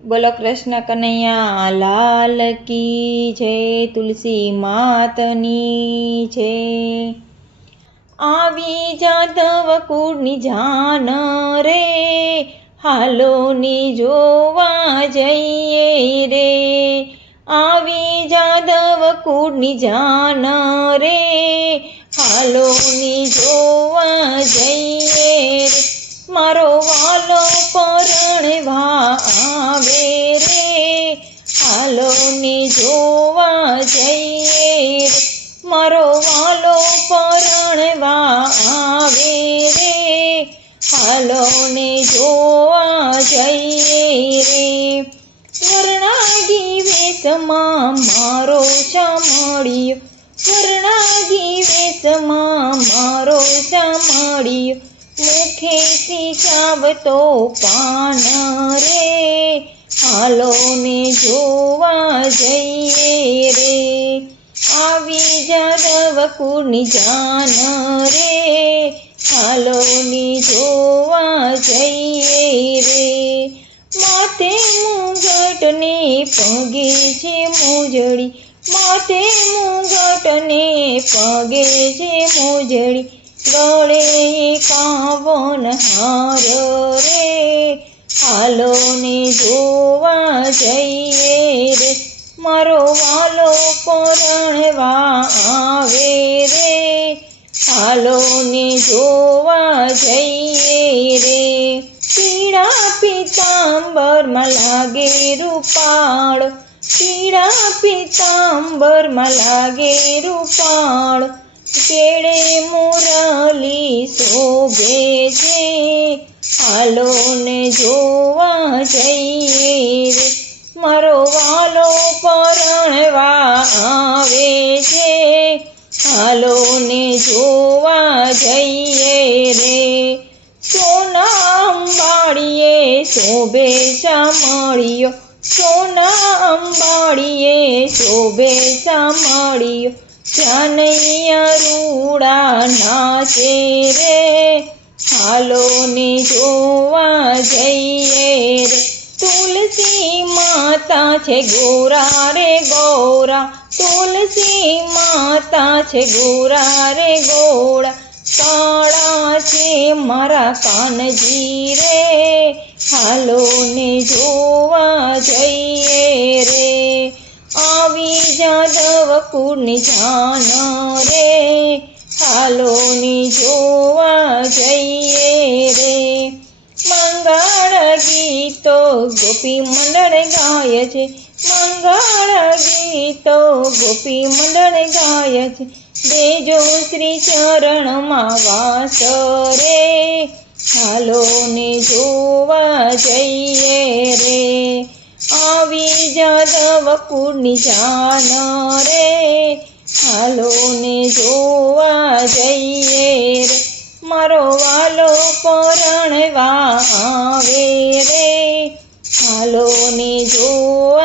બોલો કૃષ્ણ કનૈયા લાલ કી જય, તુલસી માતની છે। આવી જાદવ કુળની જાન રે, હાલો ની જોવા જઈએ રે। આવી જાદવ કુળની જાન રે, હાલો ની જોવા જઈએ રે। મારો વાલો પરણવા આવે રે, હાલો ને જોવા જઈએ રે। મારો વાલો પરણવા આવે રે, હાલો ને જોવા જઈએ રે। વરણાગી વેશમાં મારો શામળિયો, વરણાગી વેશમાં મારો શામળિયો, મુખેથી ચાવતો પાન રે, હાલો ને જોવા જઈએ રે। આવી જાદવ કુળની જાન રે, હાલો ને જોવા જઈએ રે। માથે મુગટ ને પગે છે મોજડી, માથે મુગટ ને પગે છે મોજડી, ગળે કાવન હાર રે, હાલો ને જોવા જઈએ રે। મારો વાલો પરણવા આવે રે, હાલો ને જોવા જઈએ રે। પીળા પીતાંબરમાં લાગે રૂપાળો, પીળા પીતાંબરમાં લાગે રૂપાળો, કેળે મુરલી શોભે છે, હાલો ને જોવા જઈએ રે। મારો વાલો પરણવા આવે છે, હાલો ને જોવા જઈએ રે। સોના અંબાડીએ શોભે શામળિયો, સોના અંબાડીએ શોભે શામળિયો, જાનૈયા રૂડા નાચે રે, હાલો ને જોવા જઈએ રે। તુલસી માતા છે ગોરા રે ગોરા, તુલસી માતા છે ગોરા રે ગોરા, કાળા છે મારા કાનજી રે, હાલો ને જોવા જઈએ રે। આવી જાદવ કુળની જાન રે, હાલો ને જોવા જઈએ રે। મંગળ ગીતો ગોપી મંડળ ગાય છે, મંગળ ગીતો ગોપી મંડળ ગાય છે, દેજો શ્રી ચરણમાં વાસ રે, હાલો ને જોવા જઈએ રે। આવી જાદવ કુળની જાન રે, હાલો ને જોવા જઈએ રે। મારો વાલો પરણવા આવે રે, હાલો ને જોવા